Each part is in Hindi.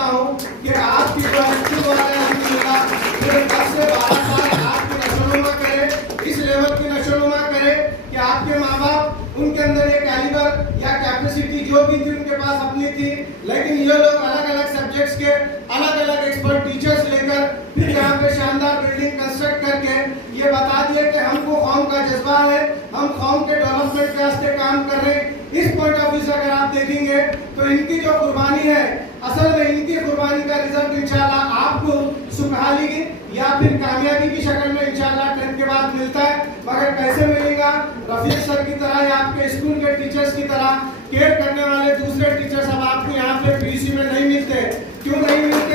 करता हूँ कि आपकी जो स्कूल वाले अल्हम्दुलिल्लाह पूरे 10 से 12 साल आपकी नशोनुमा करे, इस लेवल की नशोनुमा करे कि आपके माँ बाप उनके अंदर एक कैलिबर या कैपेसिटी जो भी थी उनके पास अपनी थी, लेकिन ये लोग अलग अलग सब्जेक्ट्स के अलग अलग एक्सपर्ट टीचर्स लेकर फिर यहाँ पे शानदार बिल्डिंग कंस्ट्रक्ट करके ये बता दिए कि हमको कौम का जज्बा है, हम कौम के डेवलपमेंट के वास्ते काम कर रहे हैं। इस पॉइंट ऑफ व्यू से अगर आप देखेंगे तो इनकी जो कुर्बानी है, असल में इनकी कुर्बानी का रिजल्ट इंशाल्लाह आपको सुखहाली की या फिर कामयाबी की शक्ल में इंशाल्लाह 10th के बाद मिलता है। मगर कैसे मिलेगा? रफीक सर की तरह या आपके स्कूल के टीचर्स की तरह केयर करने वाले दूसरे टीचर्स अब आपको यहाँ पे पीयूसी में नहीं मिलते। क्यों नहीं मिलते?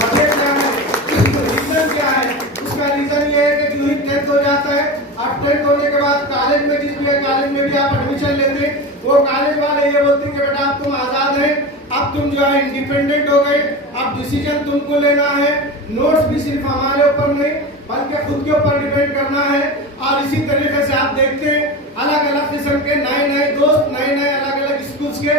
वजह क्या है? रीजन क्या है? उसका रीजन ये है कि जो ही 10th हो जाता है, अब 10th होने के बाद कॉलेज में जिस भी कॉलेज में भी आप एडमिशन लेते हैं, वो कॉलेज वाले ये बोलते हैं कि बेटा अब तुम आजाद हैं, अब तुम जो है इंडिपेंडेंट हो गए, अब डिसीजन तुमको लेना है, नोट्स भी सिर्फ हमारे ऊपर नहीं बल्कि खुद के ऊपर डिपेंड करना है। और इसी तरीके से आप देखते हैं अलग अलग किस्म के नए नए दोस्त, नए नए अलग अलग स्कूल्स के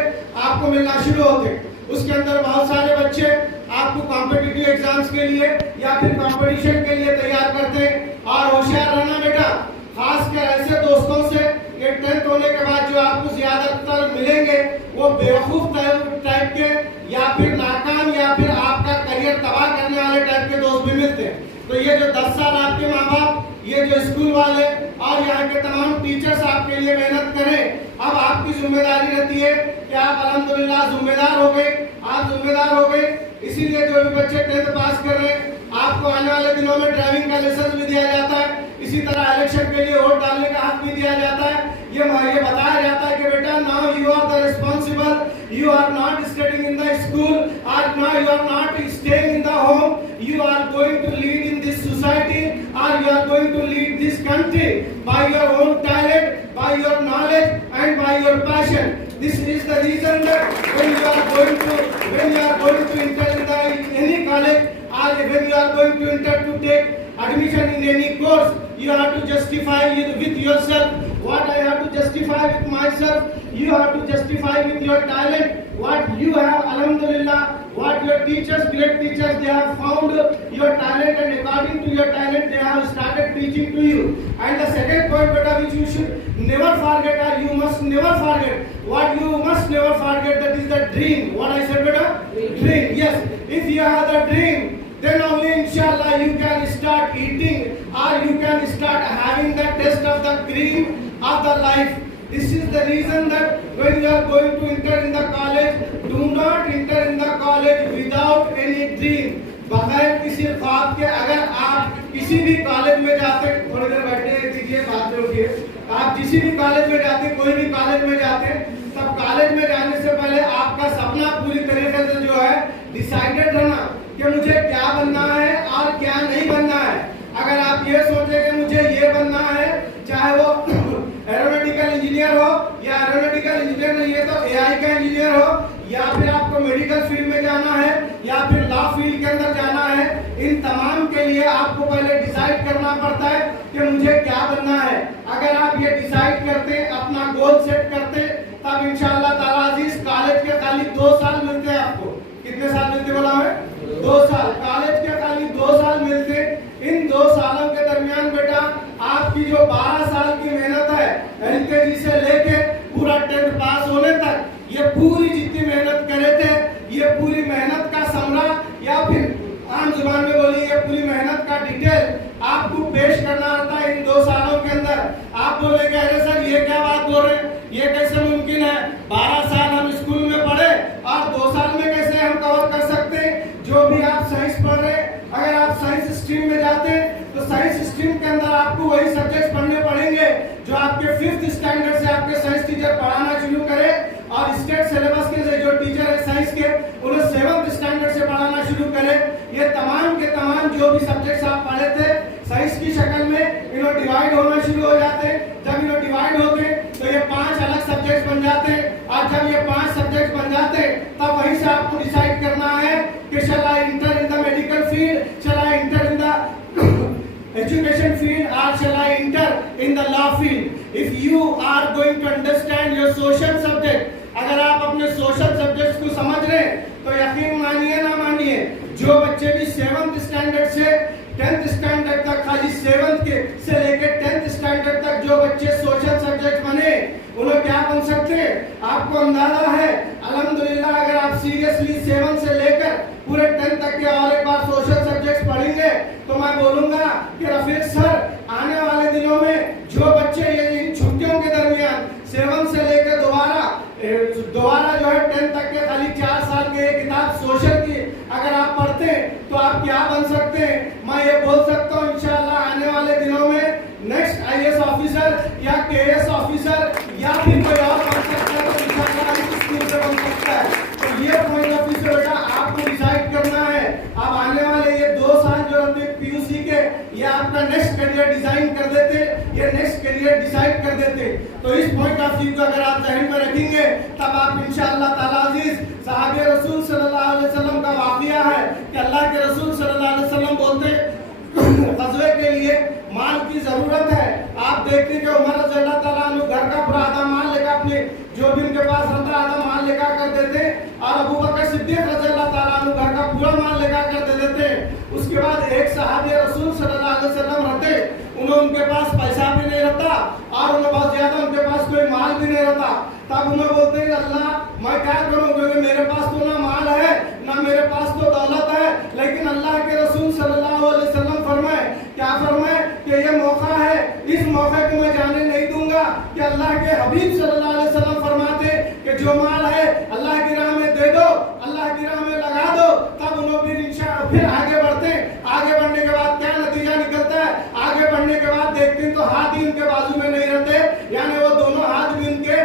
आपको मिलना शुरू होते हैं। उसके अंदर बहुत सारे बच्चे आपको कॉम्पिटिटिव एग्जाम्स के लिए या फिर कंपटीशन के लिए तैयार करते हैं। और होशियार रहना बेटा, खासकर ऐसे दोस्तों से कि 10th होने के बाद जो आपको ज्यादातर मिलेंगे वो बेवकूफ टाइप के या फिर नाकाम या फिर आपका करियर तबाह करने वाले टाइप के दोस्त भी मिलते हैं। तो ये जो 10 साल आपके माँ बाप, ये जो स्कूल वाले और यहाँ के तमाम टीचर्स आपके लिए मेहनत करें, अब आपकी जिम्मेदारी रहती है कि आप अल्हम्दुलिल्लाह जिम्मेदार हो गए, आप जिम्मेदार हो गए। इसीलिए जो भी बच्चे 10th पास कर रहे हैं, आपको आने वाले दिनों में ड्राइविंग का लाइसेंस भी दिया जाता है। इसी तरह इलेक्शन के लिए वोट डालने का हक भी दिया जाता है। ये बताया जाता है कि बेटा now you are the responsible, you are not studying in the school और now you are not staying in the home, you are going to lead in this society or you are going to lead this country by your own talent, by your knowledge and by your passion. This is the reason that when you are going to enter in any college or when you are going to enter to take admission in any course, you have to justify it with yourself. What I have to justify with myself, you have to justify with your talent. What you have, alhamdulillah, what your teachers, great teachers, they have found your talent and according to your talent they have started teaching to you. And the second point beta which you should never forget or you must never forget, what you must never forget, that is the dream. What I said beta? Dream. Yes. If you have the dream, then only inshallah you can start eating or you can start having the taste of the cream of the life. This is the reason that when you are going to enter in the college, do not enter in the college without any dream. बगैर किसी ख्वाब के अगर आप किसी भी कॉलेज में जाते, थोड़ी देर बैठे दीजिए, बात में उठिए, आप किसी भी कॉलेज में जाते, कोई भी कॉलेज में जाते, तब कॉलेज में जाने से पहले आपका सपना पूरी तरीके से जो है डिसाइडेड रहना कि मुझे क्या बनना है और क्या नहीं बनना है। अगर आप ये सोचे कि मुझे ये बनना है, चाहे वो एरोनॉटिकल इंजीनियर हो या एरोनॉटिकल इंजीनियर नहीं है तो एआई का इंजीनियर हो, या फिर आपको मेडिकल फील्ड में जाना है या फिर लॉ फील्ड के अंदर जाना है, इन तमाम के लिए आपको पहले डिसाइड करना पड़ता है कि मुझे क्या बनना है। अगर आप ये डिसाइड करते, अपना गोल सेट करते, तब इंशाअल्लाह ताला अजीज कॉलेज के खाली 2 साल मिलते हैं आपको। कितने साल मिलते बोला है? 2 साल। कॉलेज के खाली 2 साल मिलते। इन 2 सालों के दरमियान बेटा आपकी जो 12 साल की मेहनत है, एलकेजी से लेके पूरा 10th पास होने तक, ये पूरी जितनी मेहनत करे थे, ये पूरी मेहनत का समरा या फिर आम जुबान में बोलिए ये पूरी मेहनत का डिटेल आपको पेश करना होता है इन 2 सालों के अंदर। आप बोलेंगे अरे सर ये क्या बात बोल रहे हैं, ये कैसे मुमकिन है? 12 साल हम स्कूल में पढ़े और 2 साल में कैसे हम कवर कर सकते हैं? जो भी आप साइंस पढ़ रहे, अगर आप साइंस स्ट्रीम में जाते तो साइंस स्ट्रीम के अंदर आपको वही सब्जेक्ट पढ़ने पड़ेंगे जो आपके 5th स्टैंडर्ड से आपके साइंस टीचर पढ़ाना शुरू करे, और स्टेट सिलेबस के जो टीचर है साइंस के उन्हें 7th स्टैंडर्ड से पढ़ाना शुरू करे। ये तमाम के तमाम जो भी सब्जेक्ट्स आप पढ़े थे साइंस की शक्ल में, इन्हों डिवाइड होना शुरू हो जाते। जब इन्हों डिवाइड होते तो ये 5 अलग सब्जेक्ट बन जाते, और जब ये 5 सब्जेक्ट बन जाते तब वहीं से आपको डिसाइड करना है कि shall I enter in the medical field, shall I enter in the education field or shall I enter in the law field. If you are going to understand your social subject, अगर आप अपने सोशल सब्जेक्ट्स को समझ रहे हैं तो यकीन मानिए ना जो बच्चे भी 7th स्टैंडर्ड से 10th स्टैंडर्ड तक, खाली 7th के से लेकर 10th स्टैंडर्ड तक जो बच्चे सोशल सब्जेक्ट बने उन्हें क्या बन सकते हैं? आपको अंदाजा है अल्हम्दुलिल्लाह अगर आप सीरियसली 7 से लेकर पूरे 10 तक के और एक बार सोशल सब्जेक्ट पढ़ेंगे तो मैं बोलूंगा कि रफीक सर आने वाले दिनों में जो बच्चे ये इन छुट्टियों के दरमियान 7 से लेकर दोबारा जो है 10 तक के खाली 4 साल के किताब सोशल की अगर आप पढ़ते हैं तो आप क्या बन सकते हैं? मैं ये बोल सकता हूँ इंशाल्लाह आने वाले दिनों में नेक्स्ट आईएएस ऑफिसर या केएएस ऑफिसर या फिर कोई और बन सकता है, तो इंशाल्लाह इस स्कूल से बन सकता है। तो ये पॉइंट ऑफ व्यू से बेटा आपको डिसाइड करना है। अब आने वाले ये 2 साल जो रहते पीयूसी के, ये आपका नेक्स्ट करियर डिजाइन कर देते, ये नेक्स्ट करियर डिसाइड कर देते। तो इस पॉइंट ऑफ व्यू को अगर आप जहन में रखेंगे तब आप इंशाअल्लाह ताला अजीज साहब रसूल सल्लल्लाहु अलैहि वसल्लम का वाकया है कि अल्लाह के रसूल सल्लल्लाहु अलैहि वसल्लम बोलते ग़ज़वे के लिए माल की जरूरत है। आप देखते कि उमर रज़ियल्लाहु ताला अन्हु घर का पूरा आधा माल लेकर अपने जो भी उनके पास रहता आधा माल लेकर कर देते और अबू बकर सिद्दीक रज़ियल्लाहु ताला अन्हु घर का पूरा माल लेकर कर दे देते। उसके बाद एक सहाबी रसूल सल्लल्लाहु अलैहि वसल्लम रहते, उन्हें उनके पास पैसा भी नहीं रहता और उन्हें बहुत ज्यादा उनके पास कोई माल भी नहीं रहता। तब उन्हें बोलते हैं अल्लाह मैं क्या करूं, क्योंकि मेरे पास तो ना माल है ना मेरे पास तो दौलत है। लेकिन अल्लाह के रसूल सल्लल्लाहु अलैहि वसल्लम फरमाए, क्या फरमाए कि ये मौका है, इस मौके को मैं जाने नहीं दूंगा कि अल्लाह के हबीब सल्लल्लाहु अलैहि वसल्लम फरमाते कि जो माल है अल्लाह की राह में दे दो, अल्लाह की राह में लगा दो। तब उन्होंने फिर इंशाअल्लाह फिर आगे बढ़ते, आगे बढ़ने के बाद क्या नतीजा निकलता है? आगे बढ़ने के बाद देखते हैं तो हाथ ही उनके बाजू में नहीं रहते, यानी वो दोनों हाथ भी उनके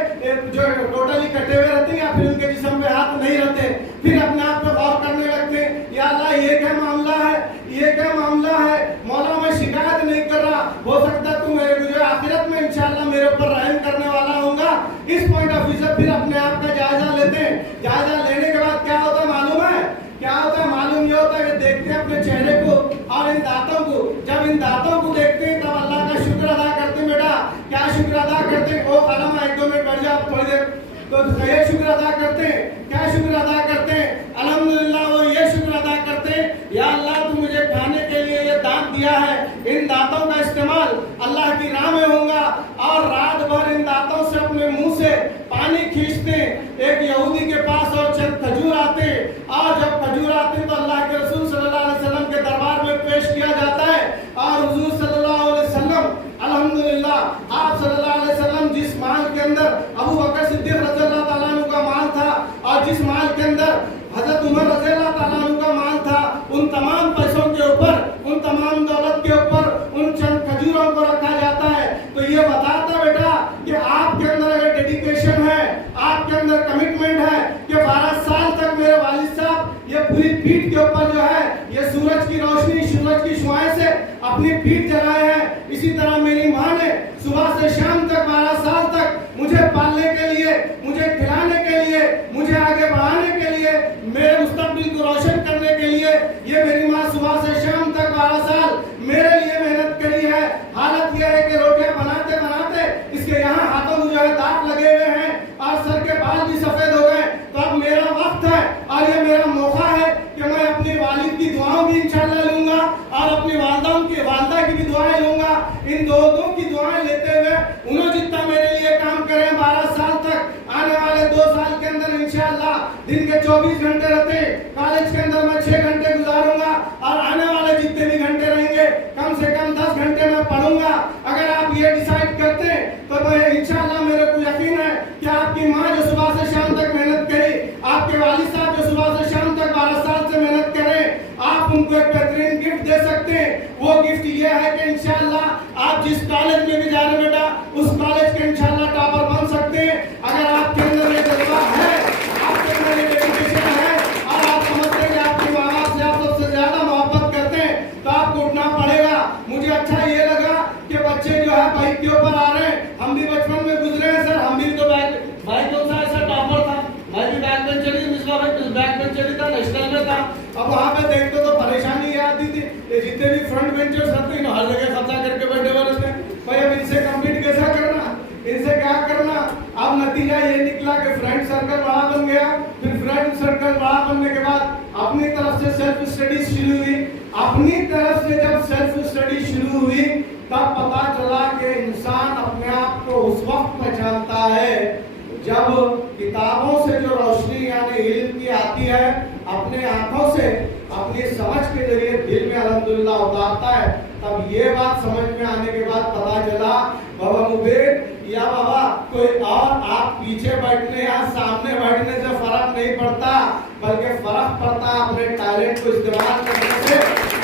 जो टोटली कटे हुए रहते हैं या फिर उनके जिस्म पे हाथ नहीं रहते। फिर अपने आप पे गौर करने लगते हैं, या अल्लाह ये क्या मामला है, ये क्या मामला है? मौला मैं शिकायत नहीं कर रहा, हो सकता है तू मेरे गुजरे आखिरत में इंशाअल्लाह मेरे ऊपर रहम करने वाला होगा। इस पॉइंट ऑफ व्यू से फिर अपने आप का जायजा लेते हैं। जायजा लेने के बाद क्या होता है मालूम है? क्या होता है मालूम? ये होता है कि देखते हैं अपने चेहरे को और इन दांतों को। जब इन दांतों को देखते हैं तब अल्लाह का शुक्र अदा करते हैं। बेटा क्या शुक्र अदा करते हैं? ओ कलम 1-2 मिनट बैठ जाओ थोड़ी देर। तो ये शुक्र अदा करते हैं, क्या शुक्र अदा करते हैं? अल्हम्दुलिल्लाह वो ये शुक्र अदा करते हैं, या अल्लाह तू मुझे खाने के लिए ये दांत दिया है, इन दांतों का इस्तेमाल अल्लाह की राह में होगा। और रात भर इन दांतों से अपने मुंह से पानी खींचते। एक यहूदी के पास और चंद खजूर आते, और जब खजूर आते तो अल्लाह के रसूल सल्लल्लाहु अलैहि वसल्लम के दरबार में पेश किया जाता है। और हुजूर सल्लल्लाहु अलैहि वसल्लम अल्हम्दुलिल्लाह आप सल्लल्लाहु अलैहि वसल्लम जिस माल के अंदर अबू बकर सिद्दीक रज़ियल्लाहु ताला अन्हु का माल था और जिस माल के अंदर हजरत उमर रज़ियल्लाहु ताला अन्हु का माल था, उन तमाम पैसों के ऊपर, उन तमाम दौलत के ऊपर उन चंद खजूरों को रखा जाता है। तो ये बताता बेटा कि आपके अंदर अगर डेडिकेशन है, आपके अंदर कमिटमेंट है कि 12 साल तक मेरे वालिद साहब ये पूरी पीठ के ऊपर जो है ये सूरज की रोशनी, सूरज की शुआएं से अपनी पीठ जलाए हैं। इसी तरह मेरी माँ ने सुबह से शाम तक 12 साल तक मुझे पालने के लिए, मुझे खिलाने के लिए, मुझे आगे बढ़ाने के लिए, मेरे मुस्तकबिल को रोशन करने के लिए ये मेरी माँ सुबह से शाम तक 12 साल मेरे लिए मेहनत करी है। हालत यह है कि रोटियां बनाते बनाते इसके यहाँ हाथों में जो है दांत लगे हुए हैं और सर के बाल भी सफेद हो गए। तो अब मेरा वक्त है और ये मेरा मौका है कि मैं अपने वालिद की दुआओं भी इंशाअल्लाह लूंगा और अपनी वालदा की भी दुआएं लूंगा। इन दोनों की दुआएं लेते हुए उन्होंने जितना मेरे लिए काम करे 12 साल तक, आने वाले 2 साल के अंदर इंशाअल्लाह दिन के 24 घंटे रहते, कॉलेज के अंदर मैं 6 घंटे गुजारूंगा और आने वाले जितने भी घंटे रहेंगे कम से कम 10 घंटे मैं पढ़ूंगा। अगर आप ये डिसाइड करते हैं तो मैं इंशाअल्लाह मेरे को यकीन है कि आपकी माँ जो सुबह से शाम तक मेहनत करी, आपके वालिद साहब जो सुबह से शाम तक 12 साल से मेहनत करें, आप उनको एक बेहतरीन गिफ्ट दे सकते हैं। वो गिफ्ट ये है कि इंशाअल्लाह आप जिस कॉलेज में भी जा रहे बेटा उस कॉलेज के इंशाअल्लाह टॉपर बन सकते हैं। अगर आपके अंदर ये जज्बा है, आपके अंदर ये डेडिकेशन है और आप समझते हैं कि आपके माँ बाप से आप सबसे ज्यादा मोहब्बत करते हैं तो आपको उठना पड़ेगा। मुझे अच्छा ये लगा कि बच्चे जो है बाइक के ऊपर आ रहे हैं। हम भी बचपन में गुजरे हैं सर, हम भी तो भाई कौन सा ऐसा टॉपर था, भाई भी बैक बेंचर ही, मिसवा भाई बैक बेंचर ही था, नेशनल में था। अब वहाँ पे देखते तो परेशानी ये आती थी, ये जितने भी फ्रंट बेंचर्स रहते हैं हर जगह खर्चा करके बैठे हुए रहते हैं। भाई अब इनसे कम्पीट कैसा करना, इनसे क्या करना? अब नतीजा ये निकला कि फ्रेंड सर्कल बड़ा बन गया। फिर फ्रेंड सर्कल बड़ा बनने के बाद अपनी तरफ से सेल्फ स्टडी शुरू हुई, अपनी तरफ से जब सेल्फ स्टडी शुरू हुई तब पता चला कि इंसान अपने आप को उस वक्त पहचानता है जब किताबों से जो रोशनी यानी इल्म की आती है, अपने आंखों से अपनी समझ के जरिए दिल में अल्हम्दुलिल्लाह उतारता है। तब ये बात समझ में आने के बाद पता चला बाबा मुबीन या बाबा कोई और आप पीछे बैठने या सामने बैठने से फर्क नहीं पड़ता, बल्कि फर्क पड़ता अपने टैलेंट को इस्तेमाल करने से,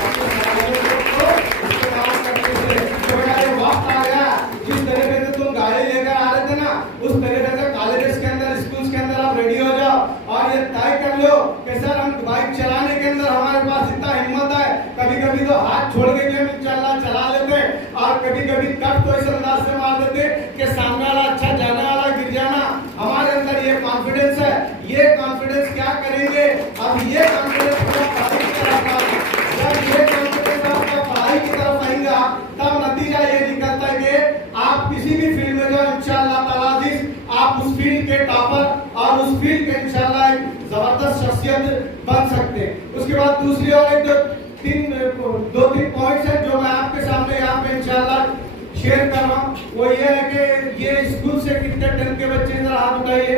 अपने टैलेंट को इस्तेमाल करने से। तो ये वक्त आ गया जिस तरीके से तुम गाड़ी लेकर आ रहे थे ना, उस तरीके से कॉलेजेस के अंदर, स्कूल्स के अंदर आप रेडी हो जाओ और ये तय कर लो कि सर हम बाइक चलाने के अंदर हमारे पास इतना हिम्मत है, कभी कभी तो हाथ छोड़ के भी हम इंशाल्लाह चला लेते और कभी कभी कट तो इस अंदाज से मार देते कि सामने वाला अच्छा जाने वाला गिर जाना। हमारे अंदर ये कॉन्फिडेंस है। ये कॉन्फिडेंस क्या करेंगे? अब ये कॉन्फिडेंस पढ़ाई की तरफ आएगा। जब ये कॉन्फिडेंस आपका पढ़ाई की तरफ आएगा तब नतीजा ये निकलता है कि आप किसी भी फील्ड में जो इंशाल्लाह ताला आप उस फील्ड के टॉपर और उस फील्ड के इंशाल्लाह एक जबरदस्त शख्सियत बन सकते हैं। उसके बाद दूसरी और एक दो तीन पॉइंट्स हैं जो मैं आपके सामने यहाँ पे इंशाल्लाह शेयर कर रहा हूँ। वो ये है कि ये स्कूल से कितने टन के बच्चे इधर हाथ उठाइए,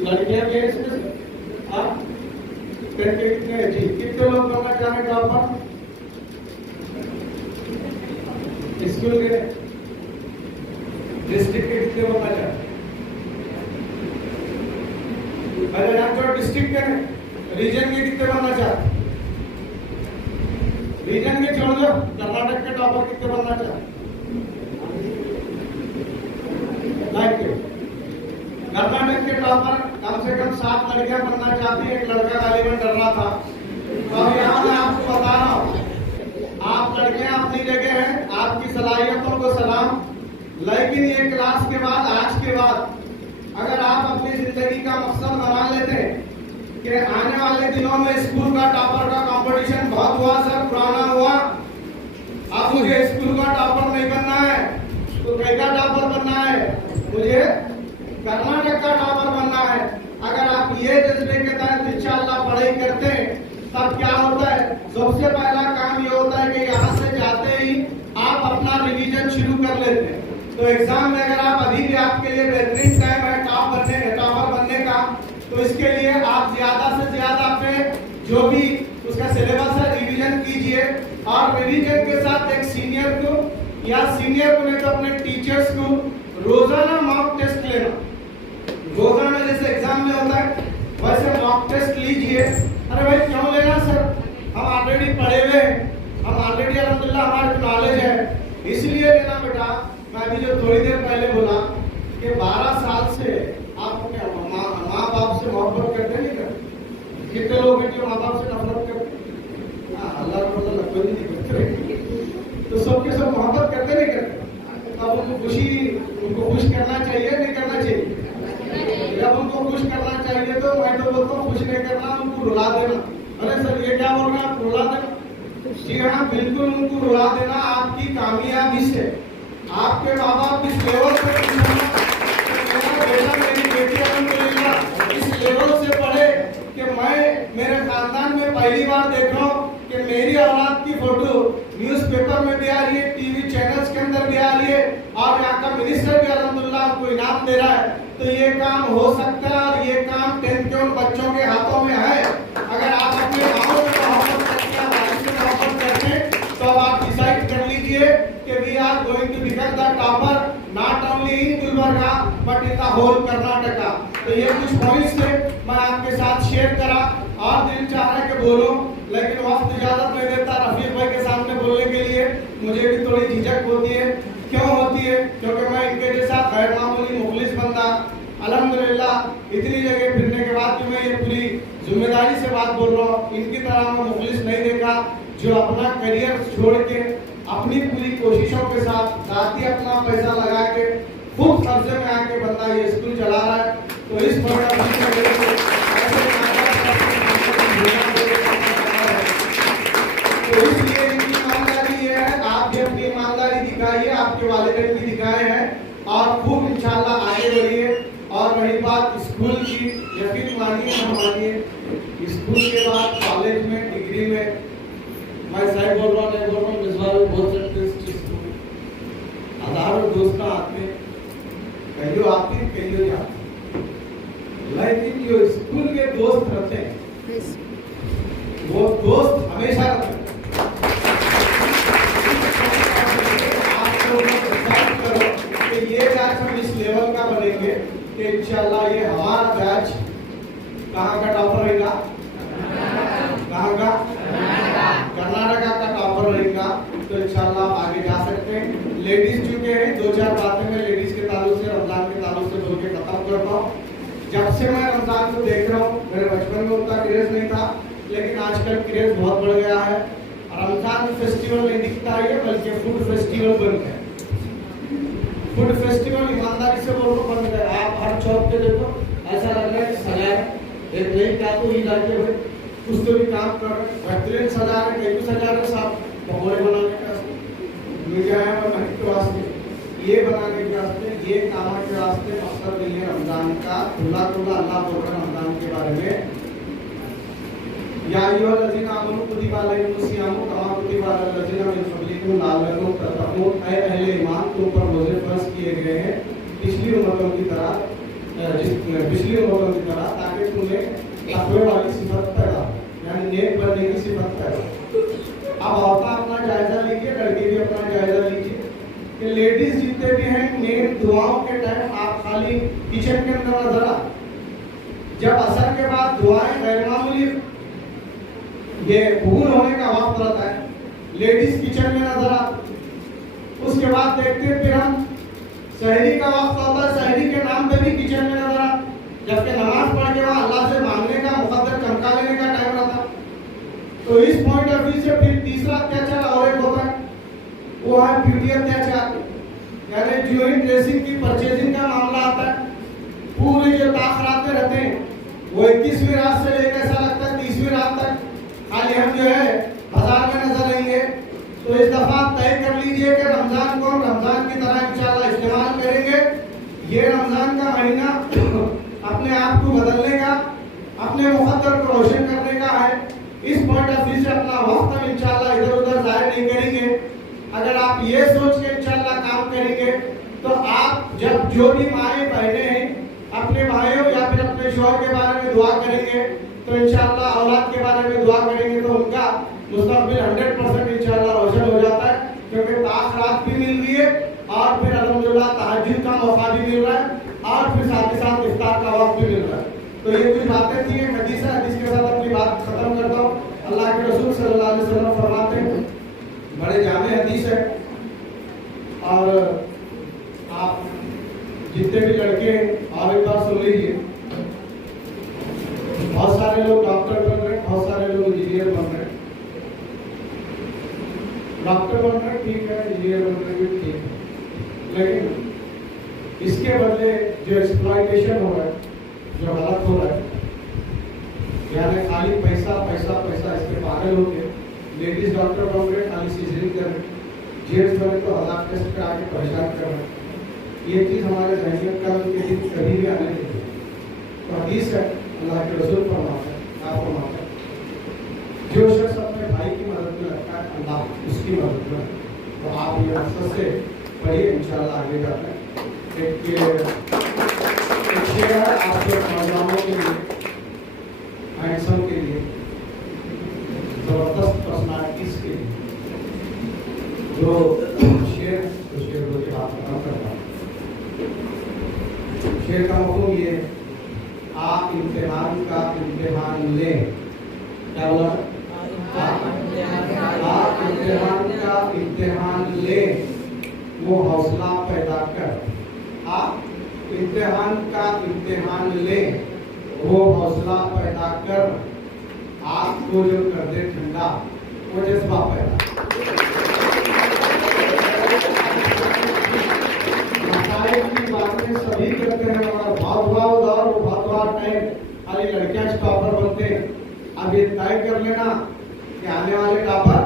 लड़कियां भी इसमें आप करके कितने जी कितने लोग बनना चाहने टॉपर स्कूल के डिस्ट्रिक्ट के कितने बनना चाहते? अरे आप जो डिस्ट्रिक्ट के रीजन के कितने बनना चाहते? रीजन के छोड़ दो, कर्नाटक के टॉपर कितने बनना चाहते? कर्नाटक के टॉपर कम से कम 7 लड़कियां बनना चाहती है, एक लड़का गालिबन डर रहा था। और यहाँ मैं आपको बता रहा हूँ, आप लड़कियां अपनी जगह हैं, आपकी सलाहियतों को सलाम, लेकिन ये क्लास के बाद, आज के बाद अगर आप अपनी जिंदगी का मकसद बना लेते हैं कि आने वाले दिनों में स्कूल का टॉपर का कंपटीशन बहुत हुआ सर, पुराना हुआ, अब मुझे स्कूल का टॉपर नहीं बनना है तो कहीं का टॉपर बनना है, मुझे कर्नाटक का टॉपर बनना है। अगर आप ये जज्बे के तहत इंशाअल्लाह पढ़ाई करते हैं तब क्या होता है? सबसे पहला काम ये होता है कि यहाँ से जाते ही आप अपना रिवीजन शुरू कर लेते हैं। तो एग्जाम में अगर आप अभी भी आपके लिए बेहतरीन टाइम है टॉपर बनने का, तो इसके लिए आप ज्यादा से ज्यादा अपने जो भी उसका सिलेबस है रिवीजन कीजिए और रिवीजन के साथ एक सीनियर को या सीनियर को नहीं तो अपने टीचर्स को रोजाना मॉक टेस्ट लेना। रोजाना जैसे एग्जाम में होता है वैसे मॉक टेस्ट लीजिए। अरे भाई क्यों लेना सर, हम ऑलरेडी पढ़े हुए हैं, हम ऑलरेडी अल्हम्दुलिल्लाह हमारे नॉलेज है, इसलिए लेना बेटा। मैं अभी जो थोड़ी देर पहले बोला कि 12 साल से आप अपने माँ बाप से मोहब्बत करते नहीं करते? कितने लोग हैं जो माँ बाप से नफरत करते? अल्लाह को नहीं करते, तो सबके सब मोहब्बत करते नहीं करते? अब उनको खुश करना चाहिए नहीं करना चाहिए? जब उनको खुश करना चाहिए तो मैं तो बोलता हूँ खुश नहीं करना, उनको रुला देना। अरे सर ये क्या बोल रहे हैं आप, रुला देना? जी हाँ बिल्कुल, उनको रुला देना आपकी कामयाबी से। आपके माँ बाप इस लेवल पे, मेरा बेटा मेरी बेटी अल्हम्दुलिल्लाह इस लेवल से पढ़े कि मैं मेरे खानदान में पहली बार देख रहा हूँ कि मेरी औलाद की फोटो न्यूज़पेपर में भी आ रही है, टीवी चैनल्स के अंदर भी आ रही है और यहाँ का मिनिस्टर भी अल्हम्दुलिल्लाह को इनाम दे रहा है। तो ये काम हो सकता है और ये काम 10th के उन बच्चों के हाथों में है। अगर आप अपने गाँव में मोहब्बत करते हैं, भारत से मोहब्बत करते हैं, तो आप डिसाइड कर लीजिए कि we are going to become the topper not only in Gulbarga but in the whole Karnataka. तो ये कुछ पॉइंट्स थे मैं आपके साथ शेयर करा और दिल चाह रहा है कि बोलूं, लेकिन वक्त इजाजत नहीं देता रफीक भाई के सामने बोलने के लिए। मुझे भी थोड़ी झिझक होती है। क्यों होती है? क्योंकि मैं इनके जैसा गैर मामूली मुखलिस बंदा अल्हम्दुलिल्लाह इतनी जगह फिरने के बाद भी मैं ये पूरी जिम्मेदारी से बात बोल रहा हूँ। इनकी तरह मैं मुखलिस नहीं देखा जो अपना करियर छोड़ के अपनी पूरी कोशिशों के साथ साथ ही अपना पैसा लगा के खूब खर्चे में आके बंदा ये स्कूल चला रहा है। तो इस तो इसलिए इनकी ईमानदारी ये है, आप भी अपनी ईमानदारी दिखाइए, आपके वालिदैन भी दिखाए हैं और खूब इंशाल्लाह आगे बढ़िए। और रही बात स्कूल की, यकीन मानिए न मानिए स्कूल के बाद कॉलेज में, डिग्री में, मैं सही बोल रहा हूँ नहीं बोल रहा हूँ, इस बार भी बहुत से हजारों दोस्त आते हैं, कईयों आते हैं कईयों जाते हैं, लेकिन जो स्कूल के दोस्त रहते हैं वो दोस्त हमेशा रहते हैं। आप लोग डिसाइड करो कि ये बैच हम इस लेवल का बनेंगे कि इंशाल्लाह ये हमारा बैच कहाँ का टॉपर रहेगा, कहाँ का, कर्नाटका का टॉपर रहेगा। तो इंशाल्लाह आप आगे जा सकते हैं। लेडीज चुके हैं, दो चार बातें मैं लेडीज के ताल्लुक से, रमजान के ताल्लुक से बोल के खत्म करता हूँ। जब से मैं रमजान को देख रहा हूँ, मेरे बचपन में उतना क्रेज नहीं था, लेकिन आजकल क्रेज बहुत बढ़ गया है। रमजान फेस्टिवल नहीं दिखता है बल्कि फूड फेस्टिवल बन गया। फूड फेस्टिवल ईमानदारी से बोल रहा बन गया। आप हर चौक पे देखो ऐसा लग रहा है सजा एक नहीं क्या तो ईद आके भाई कुछ तो भी काम कर रहे हैं, बेहतरीन सजा रहे, कहीं भी सजा रहे, साहब पकौड़े बनाने का मीडिया है के वास्ते, ये बनाने के वास्ते, ये काम के वास्ते मकसद नहीं है रमजान का। खुला खुला अल्लाह बोल रहा है रमजान के बारे में, या अय्युहल्लज़ीना आमनू कुतिबा अलैकुमुस सियामु कमा कुतिबा अलल लज़ीना मिन क़ब्लिकुम लअल्लकुम तत्तक़ून। ऐ अहले ईमान, तुम पर रोजे फर्ज किए गए हैं पिछली उम्मतों की तरह, पिछली उम्मतों की तरह, ताकि तुम्हें तक़वे वाली सिफत पैदा, यानी नेक बनने की सिफत पैदा। अब औरतें अपना जायजा लीजिए, लड़के भी अपना जायजा लीजिए कि लेडीज जितने भी हैं, नेक दुआओं के टाइम आप खाली किचन के अंदर नजर आ, जब असर के बाद दुआएं गैर मामूली ये कबूल होने का वक्त रहता है, लेडीज किचन में नजर आ, उसके बाद देखते फिर हम सहरी का वक्त होता है, सहरी के नाम पे भी किचन में नजर आ, जबकि नमाज पढ़ के वहाँ अल्लाह से मांगने का, मुकद्दर चमका लेने का टाइम रहता। तो इस पॉइंट ऑफ व्यू से फिर तीसरा अत्याचार और एक होता है, वो है ब्यूटी अत्याचार, यानी ज्वेलरी ड्रेसिंग की परचेजिंग का मामला आता है। पूरे जो ताखराते रहते हैं वो 21वीं रात से लेकर ऐसा लगता है 30वीं रात तक खाली हम जो है बाजार में नजर रहेंगे। तो इस दफा तय कर लीजिए कि रमजान को रमजान की तरह इंशाल्लाह इस्तेमाल करेंगे। ये रमजान का महीना अपने आप को बदलने का, अपने मुकद्दर को रोशन करने का है। इस पॉइंट ऑफ व्यू से अपना वक्त हम इंशाल्लाह इधर उधर जाया नहीं करेंगे। अगर आप ये सोच के इंशाल्लाह काम करेंगे तो आप जब जो भी माएँ बहनें हैं अपने भाइयों या फिर अपने शौहर के बारे में दुआ करेंगे तो इंशाल्लाह औलाद के बारे में दुआ करेंगे तो उनका मुस्तकबिल 100% इंशाल्लाह रोशन हो जाता है, क्योंकि ताख़रात भी मिल रही है और फिर अल्हम्दुलिल्लाह तहज्जुद का मौका भी मिल रहा है और फिर साथ ही साथ इफ्तार का वक्त भी मिल रहा है। तो ये कुछ बातें थी, हदीस है, हदीस के साथ अपनी बात खत्म करता हूँ। अल्लाह के रसूल सल्लल्लाहु अलैहि वसल्लम फरमाते हैं, बड़े जामे हदीस है, और आप जितने भी लड़के और एक बार सुन लीजिए, बहुत सारे लोग डॉक्टर बन रहे हैं, बहुत सारे लोग इंजीनियर बन रहे हैं। डॉक्टर बन रहे हैं ठीक है, इंजीनियर बन रहे हैं ठीक है, लेकिन इसके बदले जो एक्सप्लॉयटेशन हो रहा है, जो गलत हो रहा है, यानी खाली पैसा पैसा पैसा, इसके पागल होके लेडीज डॉक्टर बन रहे, खाली सीजरिंग कर रहे, जेंट्स बने तो हजार टेस्ट करा के परेशान कर रहे। ये चीज़ हमारे जहनियत का कभी भी आने नहीं चाहिए। तो हदीस है, अल्लाह के रसूल फरमाते हैं, आप फरमाते हैं, जो शख्स अपने भाई की मदद में लगता है अल्लाह उसकी मदद में। तो आप ये मकसद से पढ़िए, इंशाल्लाह आगे जाते हैं। एक शेर है आपके नौजवानों के लिए, हैंडसम के लिए, जबरदस्त पर्सनालिटीज के लिए, जो शेर तो शेर की बात खत्म करता हूँ। शेर का मफहूम ये, आप इम्तिहान का इम्तिहान लें, क्या बोला? आप इम्तिहान का इम्तिहान लें, वो हौसला पैदा कर। आप इम्तिहान का इम्तिहान लें, वो हौसला पैदा कर। आपको जो कर दे ठंडा, वो जज्बा पैदा। की बातें सभी करते हैं, मगर भाव दौर वो भाव टाइम खाली लड़कियां टॉपर बनते हैं। अब ये तय कर लेना कि आने वाले टॉपर,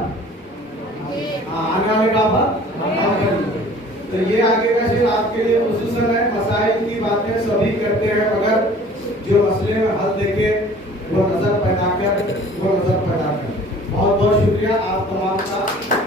आने वाले टॉपर, तो ये आगे का शेर आपके लिए खुसूसन है। मसाइल की बातें सभी करते हैं, मगर जो मसले में हल देके वो नजर पैदा कर शुक्रिया आप तमाम का।